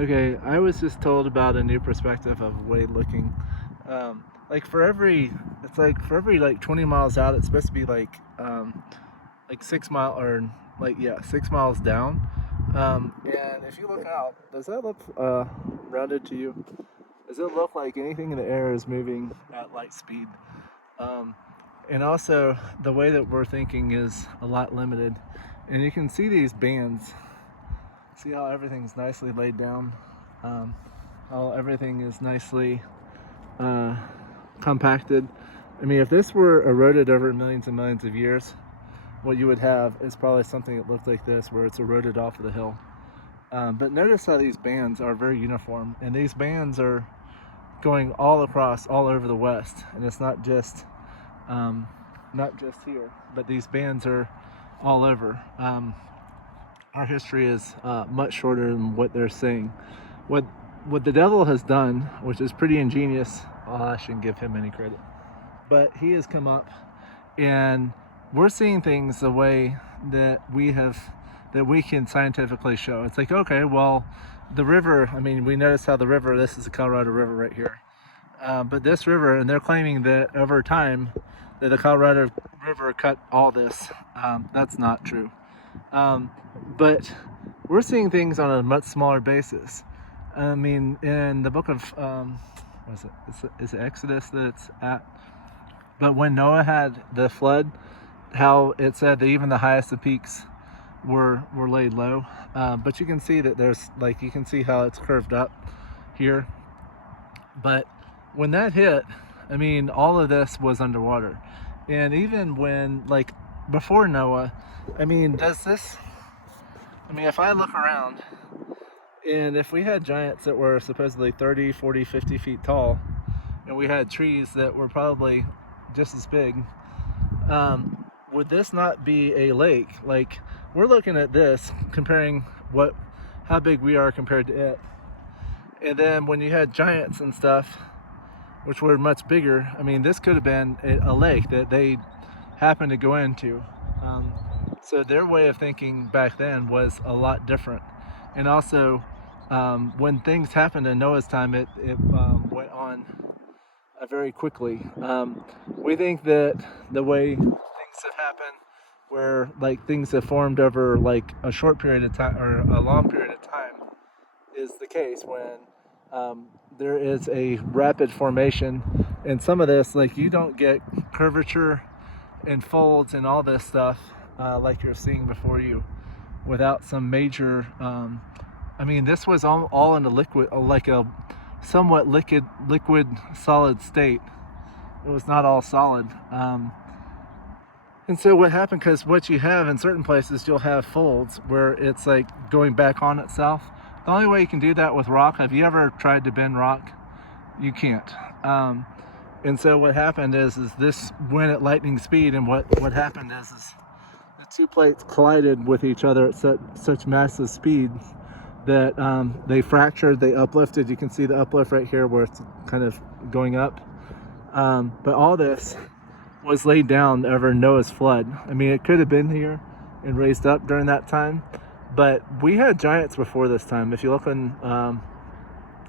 Okay, I was just told about a new perspective of wave looking. Like for every, it's like for every like 20 miles out, it's supposed to be like 6 mile or like yeah 6 miles down. And if you look out, does that look rounded to you? Does it look like anything in the air is moving at light speed? Um, and also the way that we're thinking is a lot limited, and you can see these bands. See how everything's nicely laid down, um, how everything is nicely uh, compacted. I mean, if this were eroded over millions and millions of years, what you would have is probably something that looked like this, where it's eroded off of the hill. But notice how these bands are very uniform, and these bands are going all across, all over the West, and it's um, not just here, but these bands are all over. Our history is much shorter than what they're saying. What what the devil has done, which is pretty ingenious, well, I shouldn't give him any credit, but he has come up, and we're seeing things the way that we can scientifically show. It's like, okay, well, the river. I mean, we notice how the river. This is the Colorado River right here, but this river, and they're claiming that over time, that the Colorado River cut all this. That's not true. Um, but we're seeing things on a much smaller basis. I mean, in the book of what is it? Is it Exodus that it's at? But when Noah had the flood, how it said that even the highest of peaks were laid low. But you can see that there's like you can see how it's curved up here. But when that hit, I mean, all of this was underwater, and even when like before Noah, I mean, does this? I mean, if I look around, and if we had giants that were supposedly 30, 40, 50 feet tall, and we had trees that were probably just as big, would this not be a lake? Like, we're looking at this, comparing how big we are compared to it. And then when you had giants and stuff, which were much bigger, I mean, this could have been a lake that they happened to go into. Um, so their way of thinking back then was a lot different. And also, when things happened in Noah's time, it went on very quickly. We think that the way things have happened, where like things have formed over like a short period of time or a long period of time, is the case when there is a rapid formation. And some of this, like you don't get curvature and folds and all this stuff like you're seeing before you without some major. I mean, this was all in a liquid, like a somewhat liquid solid state. It was not all solid. And so what happened, because what you have in certain places, you'll have folds where it's like going back on itself. The only way you can do that with rock, have you ever tried to bend rock? You can't. And so what happened is this went at lightning speed, and what happened is the two plates collided with each other at such massive speed that they fractured, they uplifted. You can see the uplift right here where it's kind of going up. But all this was laid down over Noah's flood. I mean, it could have been here and raised up during that time, but we had giants before this time. If you look when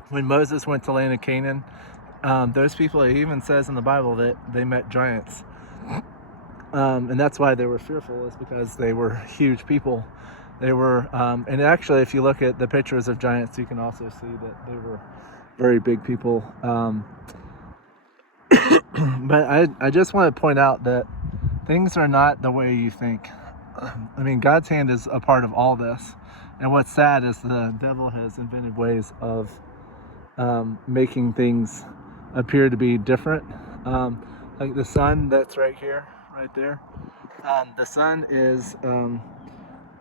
Moses went to land of Canaan, those people, it even says in the Bible that they met giants. And that's why they were fearful, is because they were huge people. They were, and actually, if you look at the pictures of giants, you can also see that they were very big people. But I just want to point out that things are not the way you think. I mean, God's hand is a part of all this. And what's sad is the devil has invented ways of making things appear to be different. Like the sun that's right here, right there. The sun is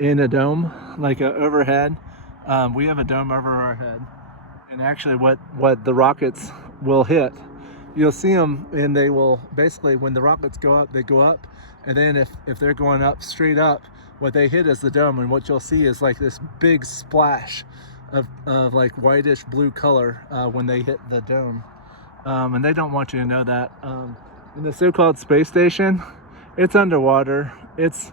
in a dome, like overhead. We have a dome over our head. And actually what the rockets will hit, you'll see them, and they will basically, when the rockets go up, they go up, and then if they're going up straight up, what they hit is the dome, and what you'll see is like this big splash of like whitish blue color when they hit the dome. And they don't want you to know that. In the so-called space station, it's underwater. It's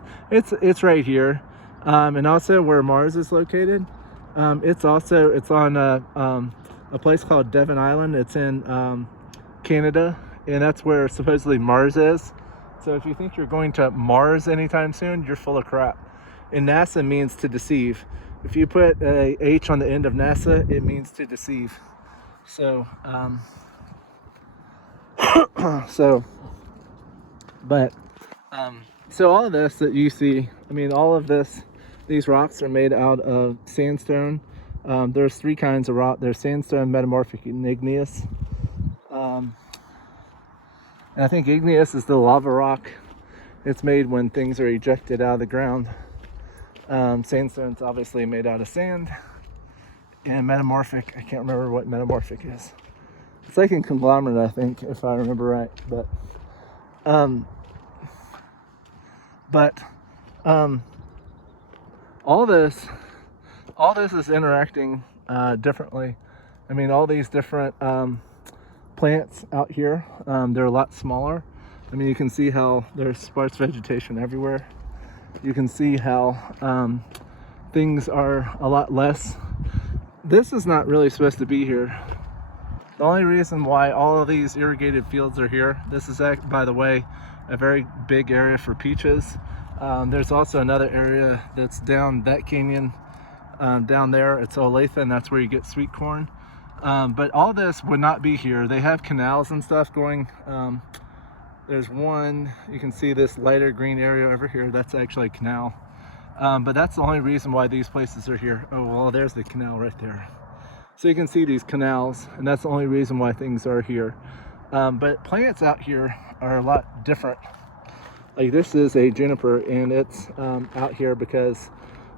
right here, and also where Mars is located. It's on a place called Devon Island. It's in Canada, and that's where supposedly Mars is. So if you think you're going to Mars anytime soon, you're full of crap. And NASA means to deceive. If you put a H on the end of NASA, it means to deceive. So, so, but, so all of this that you see, I mean, all of this, these rocks are made out of sandstone. There's three kinds of rock. There's sandstone, metamorphic, and igneous. And I think igneous is the lava rock. It's made when things are ejected out of the ground. Sandstone's obviously made out of sand. And metamorphic, I can't remember what metamorphic is. It's like in conglomerate, I think, if I remember right. But all this is interacting differently. I mean, all these different plants out here, they're a lot smaller. I mean, you can see how there's sparse vegetation everywhere. You can see how things are a lot less. This is not really supposed to be here. The only reason why all of these irrigated fields are here, this is, by the way, a very big area for peaches. There's also another area that's down that canyon, down there. It's Olathe, and that's where you get sweet corn. But all this would not be here. They have canals and stuff going. There's one, you can see this lighter green area over here. That's actually a canal. But that's the only reason why these places are here. Oh, well, there's the canal right there. So you can see these canals, and that's the only reason why things are here. But plants out here are a lot different. Like this is a juniper, and it's out here because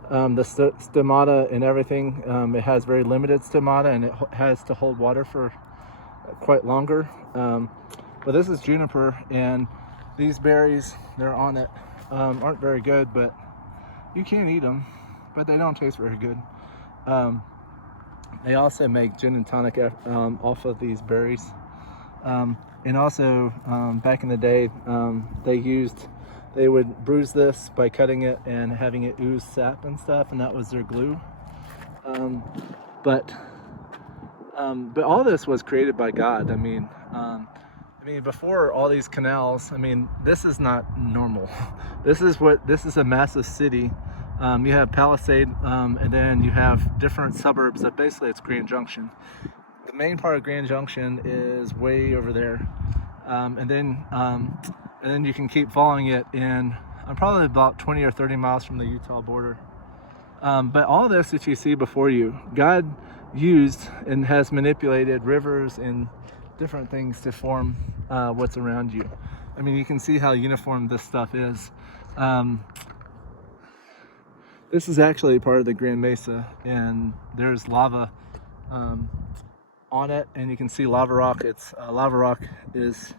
the stomata and everything, it has very limited stomata, and it has to hold water for quite longer. But this is juniper, and these berries, they're on it, aren't very good, but you can eat them, but they don't taste very good. They also make gin and tonic off of these berries. And also, back in the day, they would bruise this by cutting it and having it ooze sap and stuff, and that was their glue. But all this was created by God. I mean, before all these canals, I mean, this is not normal. This is a massive city. You have Palisade, and then you have different suburbs. That basically it's Grand Junction. The main part of Grand Junction is way over there, and then you can keep following it, and I'm probably about 20 or 30 miles from the Utah border. But all this that you see before you, God used and has manipulated rivers and different things to form what's around you. I mean, you can see how uniform this stuff is. This is actually part of the Grand Mesa, and there's lava on it, and you can see lava rock. Lava rock is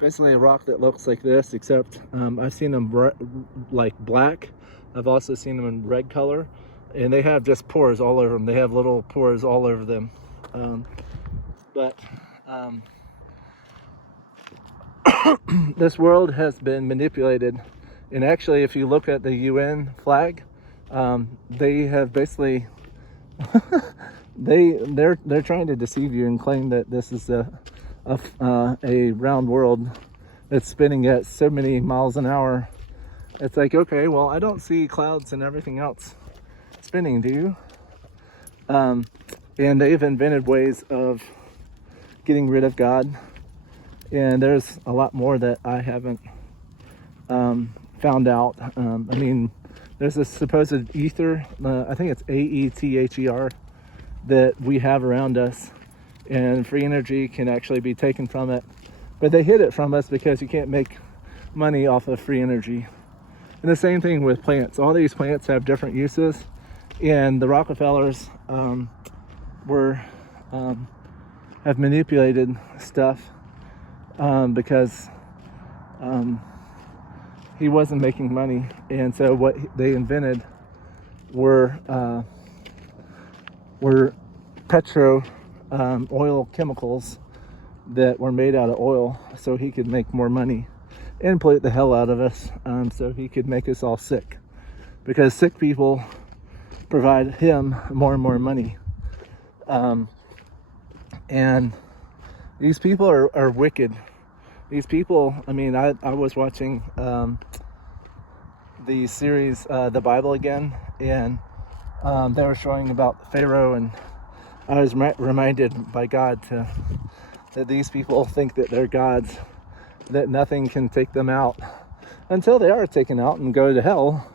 basically a rock that looks like this, except I've seen them like black. I've also seen them in red color, and they have just pores all over them. They have little pores all over them. This world has been manipulated, and actually, if you look at the UN flag, they have basically they're trying to deceive you and claim that this is a round world that's spinning at so many miles an hour. It's like, okay, well, I don't see clouds and everything else spinning, do you? And they've invented ways of getting rid of God, and there's a lot more that I haven't found out. I mean, there's this supposed ether, I think it's AETHER, that we have around us, and free energy can actually be taken from it, but they hid it from us because you can't make money off of free energy. And the same thing with plants. All these plants have different uses, and the Rockefellers have manipulated stuff because he wasn't making money, and so what they invented were petro oil chemicals that were made out of oil, so he could make more money and pollute the hell out of us, so he could make us all sick, because sick people provide him more and more money. And these people are wicked. These people, I mean, I was watching the series The Bible Again, and they were showing about Pharaoh, and I was reminded by God that these people think that they're gods, that nothing can take them out until they are taken out and go to hell.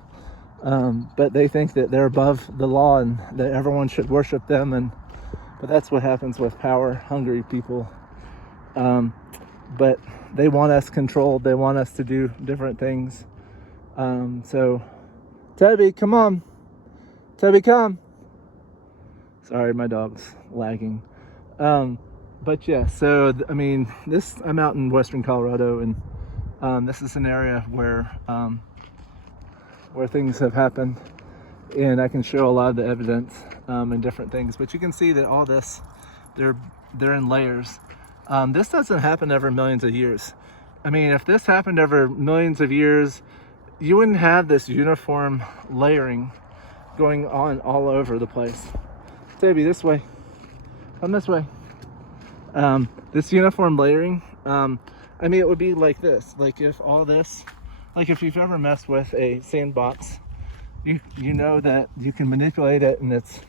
But they think that they're above the law and that everyone should worship them. But that's what happens with power-hungry people. But they want us controlled. They want us to do different things. So, Toby, come on. Toby, come. Sorry, my dog's lagging. But yeah, so, I mean, I'm out in western Colorado, and this is an area where things have happened, and I can show a lot of the evidence and different things. But you can see that all this, they're in layers. This doesn't happen over millions of years. I mean, if this happened over millions of years, you wouldn't have this uniform layering going on all over the place. Toby, this way. Come this way. This uniform layering, I mean, it would be like this. Like if all this, like if you've ever messed with a sandbox, you know that you can manipulate it and it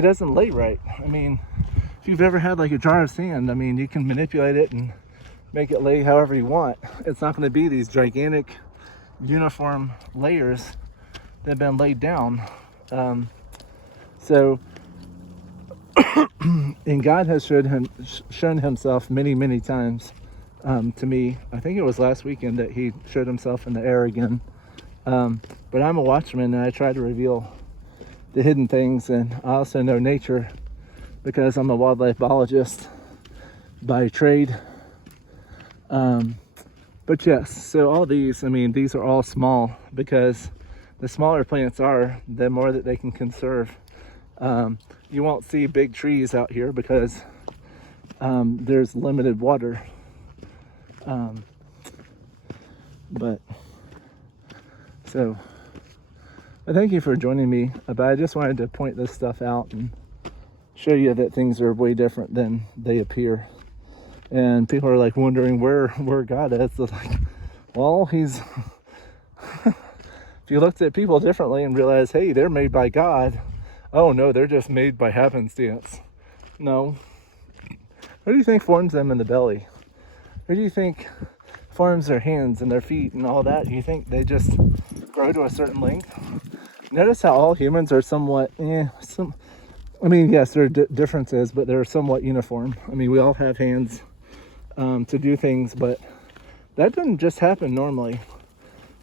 doesn't lay right. I mean, if you've ever had like a jar of sand, I mean, you can manipulate it and make it lay however you want. It's not going to be these gigantic uniform layers that have been laid down. And God has shown himself many times to me. I think it was last weekend that he showed himself in the air again. But I'm a watchman, and I try to reveal the hidden things, and I also know nature because I'm a wildlife biologist by trade. But yes, so all these, I mean, these are all small because the smaller plants are, the more that they can conserve. You won't see big trees out here because there's limited water. But so I thank you for joining me, but I just wanted to point this stuff out and show you that things are way different than they appear. And people are like wondering where God is. It's like, well, he's if you looked at people differently and realized, hey, they're made by God. Oh no, they're just made by happenstance. No. Who do you think forms them in the belly? Who do you think forms their hands and their feet and all that? Do you think they just grow to a certain length? Notice how all humans are somewhat, I mean, yes, there are differences, but they're somewhat uniform. I mean, we all have hands to do things, but that doesn't just happen normally.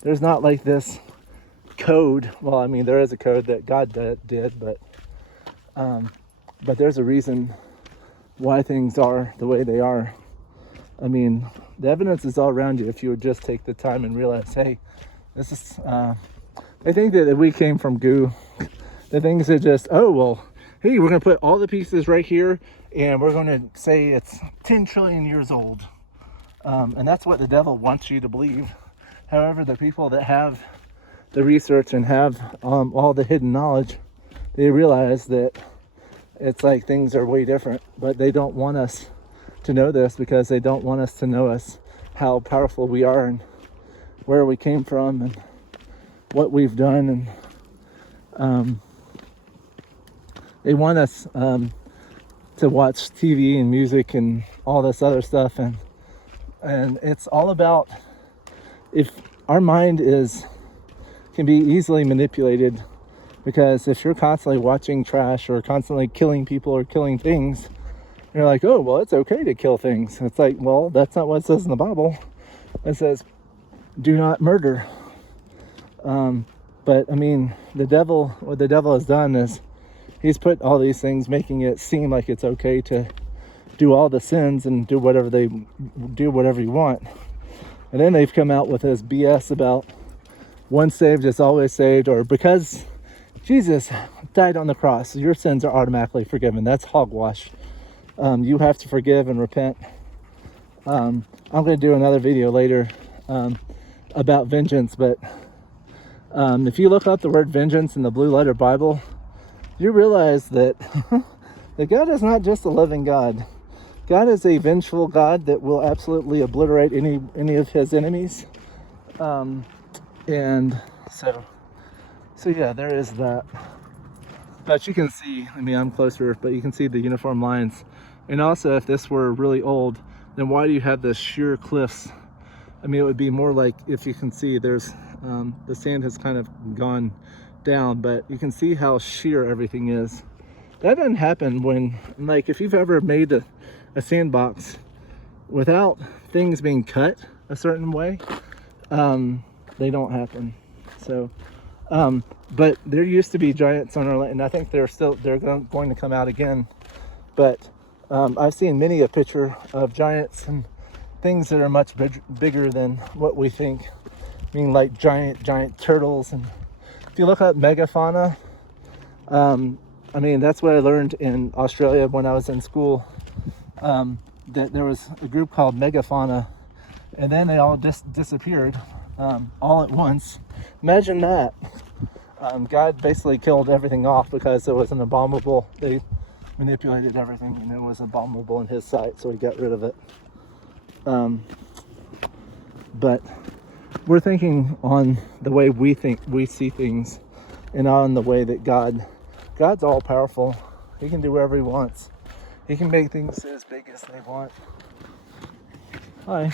There's not like this code. Well, I mean, there is a code that God did, but there's a reason why things are the way they are. I mean, the evidence is all around you if you would just take the time and realize, hey, this is, they think that we came from goo. The things that just, oh, well, hey, we're going to put all the pieces right here and we're going to say it's 10 trillion years old. And that's what the devil wants you to believe. However, the people that have the research and have all the hidden knowledge, they realize that it's like things are way different, but they don't want us to know this because they don't want us to know how powerful we are and where we came from and what we've done. And they want us to watch TV and music and all this other stuff, and it's all about, if our mind can be easily manipulated, because if you're constantly watching trash or constantly killing people or killing things, you're like, oh, well, it's okay to kill things. It's like, well, that's not what it says in the Bible. It says, do not murder. But I mean, what the devil has done is he's put all these things, making it seem like it's okay to do all the sins and do whatever you want. And then they've come out with this BS about once saved is always saved, or because Jesus died on the cross, your sins are automatically forgiven. That's hogwash. You have to forgive and repent. I'm going to do another video later about vengeance, but if you look up the word vengeance in the Blue Letter Bible, you realize that that God is not just a loving God. God is a vengeful God that will absolutely obliterate any of his enemies. And so yeah, there is that. But you can see, I mean, I'm closer, but you can see the uniform lines. And also, if this were really old, then why do you have the sheer cliffs? I mean, it would be more like, if you can see, there's the sand has kind of gone down, but you can see how sheer everything is. That doesn't happen when, like, if you've ever made a sandbox without things being cut a certain way, they don't happen. So, but there used to be giants on our land, and I think they're going to come out again. But I've seen many a picture of giants and things that are much bigger than what we think. I mean, like giant turtles. And if you look up megafauna, I mean, that's what I learned in Australia when I was in school. That there was a group called megafauna, and then they all just disappeared all at once. Imagine that. God basically killed everything off because it was an abominable. They manipulated everything, and it was abominable in his sight, so he got rid of it. But we're thinking on the way we see things, and on the way that God's all powerful. He can do whatever he wants. He can make things as big as they want. Hi.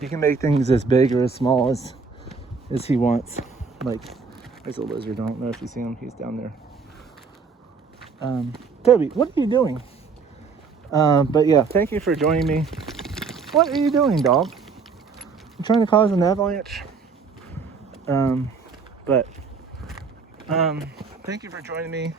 He can make things as big or as small as he wants. Like, there's a lizard. I don't know if you see him. He's down there. Toby, what are you doing? But yeah, thank you for joining me. What are you doing, dog? You trying to cause an avalanche? But thank you for joining me.